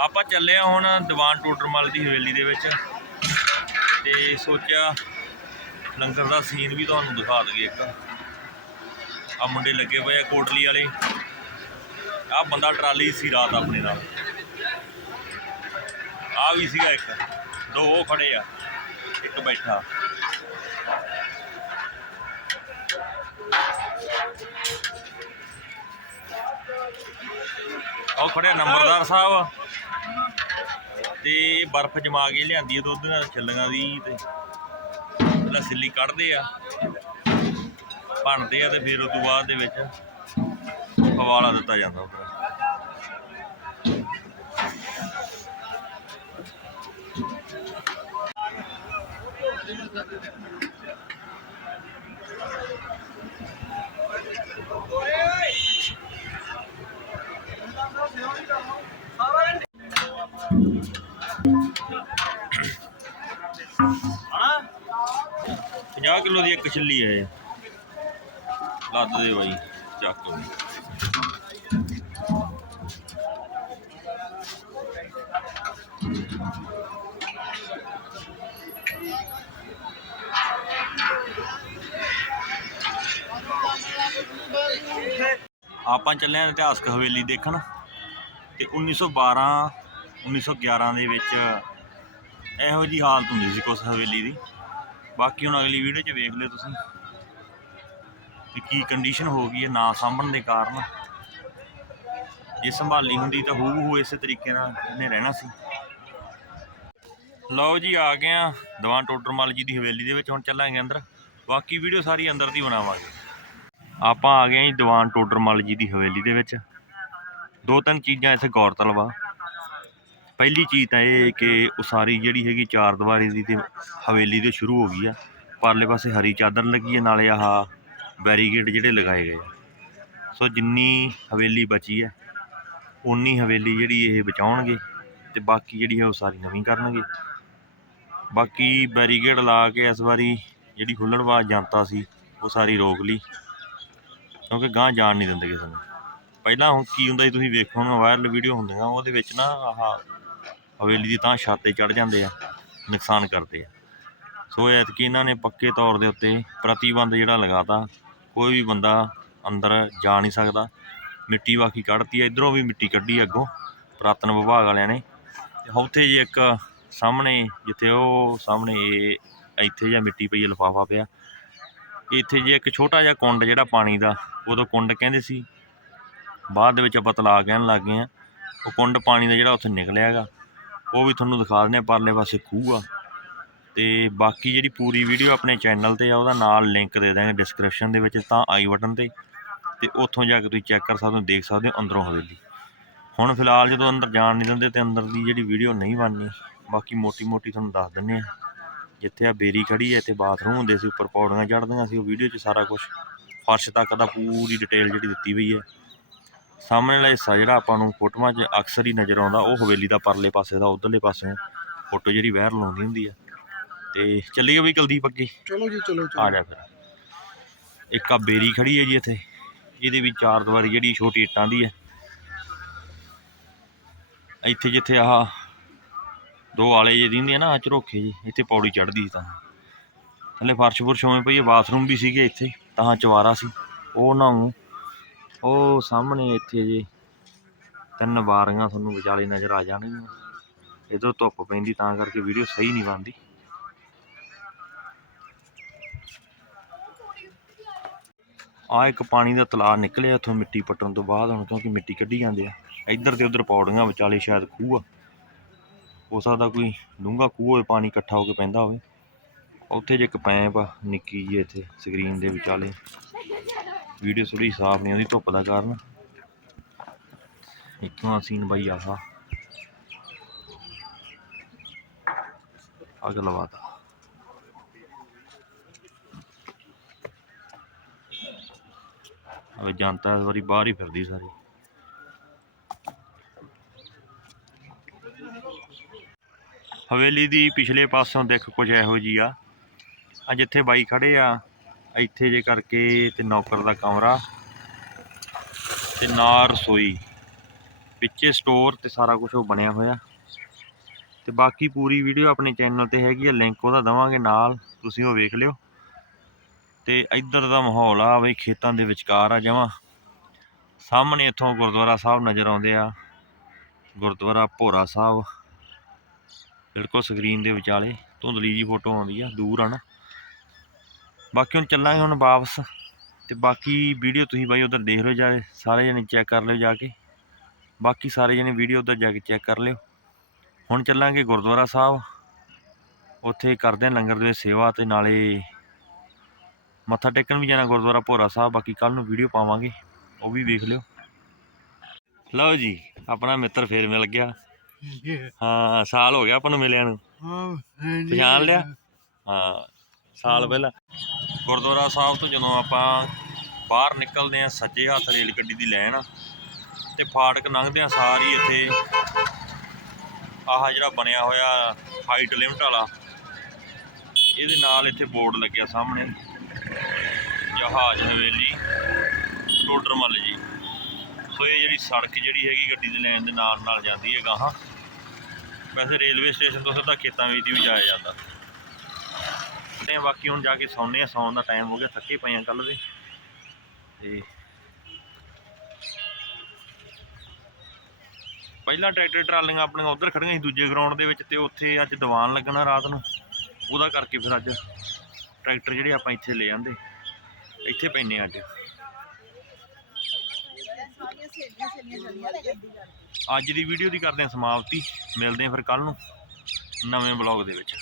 ਆਪਾਂ ਚੱਲੇ ਆ ਹੁਣ ਦੀਵਾਨ ਟੋਡਰਮਲ ਦੀ ਹਵੇਲੀ ਦੇ ਵਿੱਚ ਤੇ ਸੋਚਿਆ ਲੰਗਰ ਦਾ ਸੀਨ ਵੀ ਤੁਹਾਨੂੰ ਦਿਖਾ ਦਈਏ ਇੱਕ। ਆ ਮੁੰਡੇ ਲੱਗੇ ਪਏ ਆ ਕੋਟਲੀ ਵਾਲੇ। ਆ ਬੰਦਾ ਟਰਾਲੀ ਸੀ ਰਾਤ ਆਪਣੇ ਨਾਲ। ਆ ਵੀ ਸੀਗਾ ਇੱਕ। ਦੋ ਉਹ ਖੜੇ ਆ। ਇੱਕ ਬੈਠਾ। ਉਹ ਖੜੇ ਨੰਬਰਦਾਰ ਸਾਹਿਬ। ਤੇ ਬਰਫ਼ ਜਮਾ ਕੇ ਲਿਆਂਦੀ ਆ ਦੁੱਧ ਨਾਲ ਛੱਲੀਆਂ ਦੀ ਤੇ ਪਹਿਲਾਂ ਸਿੱਲੀ ਕੱਢਦੇ ਆ। ਭੰਨਦੇ ਆ ਤੇ ਫਿਰ ਉਸ ਤੋਂ ਬਾਅਦ ਦੇ ਵਿੱਚ ਹਵਾਲਾ ਦਿੱਤਾ ਜਾਂਦਾ ਉੱਪਰ ਪੰਜਾਹ ਕਿਲੋ ਦੀ ਇੱਕ ਛਿੱਲੀ ਹੈ ਇਹ। ਲੱਦ ਦੇ ਬਾਈ, ਚੱਕ ਆਪਾਂ ਚੱਲੇ ਆਂ ਇਤਿਹਾਸਕ ਹਵੇਲੀ ਦੇਖਣ ਤੇ 1912 1911 ਦੇ ਵਿੱਚ ਇਹੋ ਜੀ ਹਾਲਤ ਹੁੰਦੀ ਸੀ ਕੁਛ ਹਵੇਲੀ ਦੀ। ਬਾਕੀ ਹੁਣ ਅਗਲੀ ਵੀਡੀਓ 'ਚ ਵੇਖ ਲਿਓ ਤੁਸੀਂ ਕਿ ਕੀ ਕੰਡੀਸ਼ਨ ਹੋ ਗਈ ਹੈ ਨਾ ਸਾਂਭਣ ਦੇ ਕਾਰਨ। ਜੇ ਸੰਭਾਲੀ ਹੁੰਦੀ ਤਾਂ ਹੂ ਹੂ ਇਸੇ ਤਰੀਕੇ ਨਾਲ ਇਹਨੇ ਰਹਿਣਾ ਸੀ। ਲਓ ਜੀ, ਆ ਗਏ ਆ ਦੀਵਾਨ ਟੋਡਰਮਲ ਜੀ ਦੀ ਹਵੇਲੀ ਦੇ ਵਿੱਚ, ਹੁਣ ਚੱਲਾਂਗੇ ਅੰਦਰ। ਬਾਕੀ ਵੀਡੀਓ ਸਾਰੀ ਅੰਦਰ ਦੀ ਬਣਾਵਾਂਗੇ। ਆਪਾਂ ਆ ਗਏ ਆ ਜੀ ਦੀਵਾਨ ਟੋਡਰਮਲ ਜੀ ਦੀ ਹਵੇਲੀ ਦੇ ਵਿੱਚ। ਦੋ ਤਿੰਨ ਚੀਜ਼ਾਂ ਇੱਥੇ ਗੌਰਤਲਬ ਆ ਪਹਿਲੀ ਚੀਜ਼ ਤਾਂ ਇਹ ਕਿ ਉਸਾਰੀ ਜਿਹੜੀ ਹੈਗੀ ਚਾਰ ਦੀਵਾਰੀ ਦੀ ਅਤੇ ਹਵੇਲੀ ਦੇ ਸ਼ੁਰੂ ਹੋ ਗਈ ਆ। ਪਰਲੇ ਪਾਸੇ ਹਰੀ ਚਾਦਰ ਲੱਗੀ ਹੈ ਨਾਲੇ ਆਹ ਬੈਰੀਗੇਡ ਜਿਹੜੇ ਲਗਾਏ ਗਏ ਆ। ਸੋ ਜਿੰਨੀ ਹਵੇਲੀ ਬਚੀ ਹੈ ਉਨੀ ਹਵੇਲੀ ਜਿਹੜੀ ਇਹ ਬਚਾਉਣਗੇ ਤੇ ਬਾਕੀ ਜਿਹੜੀ ਹੈ ਉਹ ਸਾਰੀ ਨਵੀਂ ਕਰਨਗੇ। ਬਾਕੀ ਬੈਰੀਗੇਡ ਲਾ ਕੇ ਇਸ ਵਾਰੀ ਜਿਹੜੀ ਹੁੱਲੜਬਾਜ਼ ਜਨਤਾ ਸੀ, ਉਹ ਸਾਰੀ ਰੋਕ ਲਈ, ਕਿਉਂਕਿ ਗਾਂਹ ਜਾਣ ਨਹੀਂ ਦਿੰਦੇ ਕਿਸੇ ਨੂੰ। ਪਹਿਲਾਂ ਹੁਣ ਕੀ ਹੁੰਦਾ ਸੀ, ਤੁਸੀਂ ਵੇਖੋ ਨਾ ਵਾਇਰਲ ਵੀਡੀਓ ਹੁੰਦੀਆਂ, ਉਹਦੇ ਵਿੱਚ ਨਾ ਆਹ ਹਵੇਲੀ ਦੀ ਤਾਂ ਛੱਤ ਤੇ ਚੜ ਜਾਂਦੇ ਆ, ਨੁਕਸਾਨ ਕਰਦੇ ਆ। ਸੋ ਐਤਕੀ ਇਹਨਾਂ ਨੇ ਪੱਕੇ ਤੌਰ ਦੇ ਉੱਤੇ ਪ੍ਰਤੀਬੰਧ ਜਿਹੜਾ ਲਗਾਤਾ, ਕੋਈ ਵੀ ਬੰਦਾ ਅੰਦਰ ਜਾ ਨਹੀਂ ਸਕਦਾ। ਮਿੱਟੀ ਬਾਕੀ ਕੱਢਤੀ ਹੈ ਇਧਰੋਂ ਵੀ ਮਿੱਟੀ ਕੱਢੀ ਅੱਗੋਂ, ਪੁਰਾਤਨ ਵਿਭਾਗ ਵਾਲਿਆਂ ਨੇ। ਉੱਥੇ ਜੇ ਇੱਕ ਸਾਹਮਣੇ, ਜਿੱਥੇ ਉਹ ਸਾਹਮਣੇ ਇਹ ਇੱਥੇ ਜਿਹਾ ਮਿੱਟੀ ਪਈ ਲਿਫਾਫਾ ਪਿਆ। ਇੱਥੇ ਜੇ ਇੱਕ ਛੋਟਾ ਜਿਹਾ ਕੁੰਡ ਜਿਹੜਾ ਪਾਣੀ ਦਾ, ਉਦੋਂ ਕੁੰਡ ਕਹਿੰਦੇ ਸੀ। ਬਾਅਦ ਦੇ ਵਿੱਚ ਆਪਾਂ ਤਲਾਅ ਕਹਿਣ ਲੱਗ ਗਏ ਆ। ਉਹ ਕੁੰਡ ਪਾਣੀ ਦਾ ਜਿਹੜਾ ਉੱਥੇ ਨਿਕਲਿਆ ਹੈਗਾ। ਉਹ ਵੀ ਤੁਹਾਨੂੰ ਦਿਖਾ ਦਿੰਦੇ ਆ ਪਰਲੇ ਪਾਸੇ ਖੂਹ ਆ। ਤੇ ਬਾਕੀ ਜਿਹੜੀ ਪੂਰੀ ਵੀਡੀਓ ਆਪਣੇ ਚੈਨਲ ਤੇ ਆ, ਉਹਦਾ ਨਾਲ ਲਿੰਕ ਦੇ ਦਾਂਗੇ ਡਿਸਕ੍ਰਿਪਸ਼ਨ ਦੇ ਵਿੱਚ, ਤਾਂ ਆਈ ਬਟਨ ਤੇ। ਤੇ ਉੱਥੋਂ ਜਾ ਕੇ ਤੁਸੀਂ ਚੈੱਕ ਕਰ ਸਕਦੇ ਹੋ, ਦੇਖ ਸਕਦੇ ਹੋ, ਅੰਦਰੋਂ ਹਵੇਲੀ ਹੁਣ ਫਿਲਹਾਲ ਜਦੋਂ ਅੰਦਰ ਜਾਣ ਨਹੀਂ ਦਿੰਦੇ ਤੇ ਅੰਦਰ ਦੀ ਜਿਹੜੀ ਵੀਡੀਓ ਨਹੀਂ ਬਣਨੀ, ਬਾਕੀ ਮੋਟੀ ਮੋਟੀ ਤੁਹਾਨੂੰ ਦੱਸ ਦਿੰਨੇ ਆ ਜਿੱਥੇ ਆ ਬੇਰੀ ਖੜੀ ਹੈ ਇੱਥੇ ਬਾਥਰੂਮ ਹੁੰਦੇ ਸੀ, ਉੱਪਰ ਪੌੜੀਆਂ ਚੜ੍ਹਦੀਆਂ ਸੀ, ਉਹ ਵੀਡੀਓ 'ਚ ਸਾਰਾ ਕੁਝ ਫਰਸ਼ ਤੱਕ ਦਾ ਪੂਰੀ ਡਿਟੇਲ ਜਿਹੜੀ ਦਿੱਤੀ ਹੋਈ ਹੈ। ਸਾਹਮਣੇ ਵਾਲਾ ਹਿੱਸਾ ਜਿਹੜਾ ਆਪਾਂ ਨੂੰ ਫੋਟੋਆਂ 'ਚ ਅਕਸਰ ਹੀ ਨਜ਼ਰ ਆਉਂਦਾ ਉਹ ਹਵੇਲੀ ਦਾ ਪਰਲੇ ਪਾਸੇ ਦਾ ਉਧਰਲੇ ਪਾਸੇ ਫੋਟੋ ਜਿਹੜੀ ਵਾਇਰਲ ਆਉਂਦੀ ਹੁੰਦੀ ਆ। ਤੇ ਚੱਲੀਏ ਵੀ ਕੁਲਦੀਪ ਅੱਗੇ। ਚਲੋ ਜੀ ਚਲੋ ਆ ਚਲੋ ਜਾ ਫਿਰ। ਇੱਕ ਆ ਬੇਰੀ ਖੜੀ ਹੈ ਜੀ ਇੱਥੇ। ਇਹਦੇ ਵੀ ਚਾਰ ਦੀਵਾਰੀ ਜਿਹੜੀ ਛੋਟੀ ਇੱਟਾਂ ਦੀ ਹੈ ਇੱਥੇ ਜਿੱਥੇ ਆਹ ਦੋ ਆਲੇ ਜੇ ਦਿੰਦੇ ਆ ਨਾ ਝਰੋਖੇ ਜੀ ਇੱਥੇ ਪੌੜੀ ਚੜਦੀ ਤਾਂ। ਥੱਲੇ ਫਰਸ਼ ਫੁਰਸ਼ ਉਵੇਂ ਪਈ ਹੈ ਬਾਥਰੂਮ ਵੀ ਸੀਗੇ ਇੱਥੇ ਤਾਂ ਚਵਾਰਾ ਸੀ। ਉਹ ਨਾ ਉਹ ਸਾਹਮਣੇ ਇੱਥੇ ਜੇ, ਤਿੰਨ ਵਾਰੀਆਂ ਤੁਹਾਨੂੰ ਵਿਚਾਲੇ ਨਜ਼ਰ ਆ ਜਾਣਗੀਆਂ। ਇਧਰ ਧੁੱਪ ਪੈਂਦੀ ਤਾਂ ਕਰਕੇ ਵੀਡੀਓ ਸਹੀ ਨਹੀਂ ਬਣਦੀ। ਆ ਇੱਕ ਪਾਣੀ ਦਾ ਤਲਾਅ ਨਿਕਲਿਆ ਉੱਥੋਂ ਮਿੱਟੀ ਪੱਟਣ ਤੋਂ ਬਾਅਦ ਹੁਣ ਕਿਉਂਕਿ ਮਿੱਟੀ ਕੱਢੀ ਜਾਂਦੇ ਆ। ਇੱਧਰ ਤੇ ਉੱਧਰ ਪੌੜੀਆਂ ਵਿਚਾਲੇ ਸ਼ਾਇਦ ਖੂਹ ਆ। ਹੋ ਸਕਦਾ ਕੋਈ ਡੂੰਘਾ ਖੂਹ ਹੋਵੇ, ਪਾਣੀ ਇਕੱਠਾ ਹੋ ਕੇ ਪੈਂਦਾ ਹੋਵੇ। ਉੱਥੇ ਜੇ ਇੱਕ ਪੈਪ ਆ, ਨਿੱਕੀ ਜਿਹੀ ਇੱਥੇ ਸਕਰੀਨ ਦੇ ਵਿਚਾਲੇ। ਵੀਡੀਓ ਥੋੜੀ ਸਾਫ਼ ਨਹੀਂ ਆਉਂਦੀ ਧੁੱਪ ਦਾ ਕਾਰਨ। ਇੱਥੋਂ ਆ ਸੀਨ ਬਾਈ ਆਹਾ। ਅੱਗ ਲਵਾਤਾ ਅਵੇ ਜਨਤਾ ਇਸ ਵਾਰੀ ਬਾਹਰ ਹੀ ਫਿਰਦੀ ਸਾਰੀ। ਹਵੇਲੀ ਦੀ ਪਿਛਲੇ ਪਾਸੋਂ ਦੇਖ ਕੁਝ ਇਹੋ ਜੀ ਆ। ਆ ਜਿੱਥੇ ਬਾਈ ਖੜੇ ਆ ਇੱਥੇ ਜੇ ਕਰਕੇ ਤੇ ਨੌਕਰ ਦਾ ਕਮਰਾ ਤੇ ਨਾਲ ਰਸੋਈ। ਪਿੱਛੇ ਸਟੋਰ ਤੇ ਸਾਰਾ ਕੁਝ ਉਹ ਬਣਿਆ ਹੋਇਆ। ਤੇ ਬਾਕੀ ਪੂਰੀ ਵੀਡੀਓ ਆਪਣੇ ਚੈਨਲ ਤੇ ਹੈਗੀ ਆ ਲਿੰਕ ਉਹਦਾ ਦਵਾਂਗੇ ਨਾਲ, ਤੁਸੀਂ ਉਹ ਵੇਖ ਲਿਓ। ਤੇ ਇੱਧਰ ਦਾ ਮਾਹੌਲ ਆ, ਬਈ ਖੇਤਾਂ ਦੇ ਵਿਚਕਾਰ ਆ ਜਮਾਂ। ਸਾਹਮਣੇ ਇੱਥੋਂ ਗੁਰਦੁਆਰਾ ਸਾਹਿਬ ਨਜ਼ਰ ਆਉਂਦੇ ਆ। ਗੁਰਦੁਆਰਾ ਭੋਰਾ ਸਾਹਿਬ। ਬਿਲਕੁਲ ਸਕਰੀਨ ਦੇ ਵਿਚਾਲੇ, ਧੁੰਦਲੀ ਜੀ ਫੋਟੋ ਆਉਂਦੀ ਆ, ਦੂਰ ਆ ਨਾ। ਬਾਕੀ ਹੁਣ ਚੱਲਾਂਗੇ ਹੁਣ ਵਾਪਸ ਤੇ ਬਾਕੀ ਵੀਡੀਓ ਤੁਸੀਂ ਬਾਈ ਉਧਰ ਦੇਖ ਲਿਓ ਜਾ ਸਾਰੇ ਜਣੇ ਚੈੱਕ ਕਰ ਲਿਓ ਜਾ ਕੇ। ਬਾਕੀ ਸਾਰੇ ਜਣੇ ਵੀਡੀਓ ਉਧਰ ਜਾ ਕੇ ਚੈੱਕ ਕਰ ਲਿਓ। ਹੁਣ ਚੱਲਾਂਗੇ ਗੁਰਦੁਆਰਾ ਸਾਹਿਬ। ਉੱਥੇ ਕਰਦੇ ਆਂ ਲੰਗਰ ਦੇ ਸੇਵਾ ਤੇ ਨਾਲੇ ਮੱਥਾ ਟੇਕਣ ਵੀ ਜਾਣਾ ਗੁਰਦੁਆਰਾ ਭੋਰਾ ਸਾਹਿਬ ਬਾਕੀ ਕੱਲ ਨੂੰ ਵੀਡੀਓ ਪਾਵਾਂਗੇ ਉਹ ਵੀ ਵੇਖ ਲਿਓ। ਲਓ ਜੀ ਆਪਣਾ ਮਿੱਤਰ ਫੇਰ ਮਿਲ ਗਿਆ। ਹਾਂ ਸਾਲ ਹੋ ਗਿਆ ਆਪਾਂ ਨੂੰ ਮਿਲਿਆ ਨੂੰ। ਪਛਾਣ ਲਿਆ? ਹਾਂ। ਸਾਲ ਪਹਿਲਾਂ। ਗੁਰਦੁਆਰਾ ਸਾਹਿਬ ਤੋਂ ਜਦੋਂ ਆਪਾਂ ਬਾਹਰ ਨਿਕਲਦੇ ਆ ਸੱਜੇ ਹੱਥ ਰੇਲ ਗੱਡੀ ਦੀ ਲਾਈਨ ਆ ਤੇ ਫਾਟਕ ਲੰਘਦੇ ਆ ਸਾਰੀ ਇੱਥੇ। ਆਹ ਜਿਹੜਾ ਬਣਿਆ ਹੋਇਆ ਹਾਈਟ ਲਿਮਟ ਵਾਲਾ ਇਹਦੇ ਨਾਲ ਇੱਥੇ ਬੋਰਡ ਲੱਗਿਆ ਸਾਹਮਣੇ। ਜਹਾਜ਼ ਹਵੇਲੀ ਟੋਡਰ ਮੱਲ ਜੀ। ਸੋ ਇਹ ਜਿਹੜੀ ਸੜਕ ਜਿਹੜੀ ਹੈਗੀ ਗੱਡੀ ਦੇ ਲਾਈਨ ਦੇ ਨਾਲ ਨਾਲ ਜਾਂਦੀ ਹੈ ਗਾਹਾਂ। ਵੈਸੇ ਰੇਲਵੇ ਸਟੇਸ਼ਨ ਤੋਂ ਸਿੱਧਾ ਖੇਤਾਂ ਵਿੱਚ ਵੀ ਜਾਇਆ ਜਾਂਦਾ। ਤੇ ਬਾਕੀ ਹੁਣ ਜਾ ਕੇ ਸੌਂਦੇ ਆ, ਸੌਣ ਦਾ ਟਾਈਮ ਹੋ ਗਿਆ, ਥੱਕੇ ਪਏ ਆ ਕੱਲ ਦੇ। ਤੇ ਪਹਿਲਾਂ ਟਰੈਕਟਰ ਟਰਾਲੀਆਂ ਆਪਣੀਆਂ ਉਧਰ ਖੜੀਆਂ ਸੀ, ਦੂਜੇ ਗਰਾਊਂਡ ਦੇ ਵਿੱਚ ਤੇ ਉੱਥੇ ਅੱਜ ਦੀਵਾਨ ਲੱਗਣਾ ਰਾਤ ਨੂੰ। ਉਹਦਾ ਕਰਕੇ ਫਿਰ ਅੱਜ ਟਰੈਕਟਰ ਜਿਹੜੇ ਆਪਾਂ ਇੱਥੇ ਲੈ ਜਾਂਦੇ ਇੱਥੇ ਪੈਨੇ ਅੱਜ। ਅੱਜ ਦੀ ਵੀਡੀਓ ਦੀ ਕਰਦੇ ਹਾਂ ਸਮਾਪਤੀ। ਮਿਲਦੇ ਹਾਂ ਫਿਰ ਕੱਲ ਨੂੰ ਨਵੇਂ ਬਲੌਗ ਦੇ ਵਿੱਚ।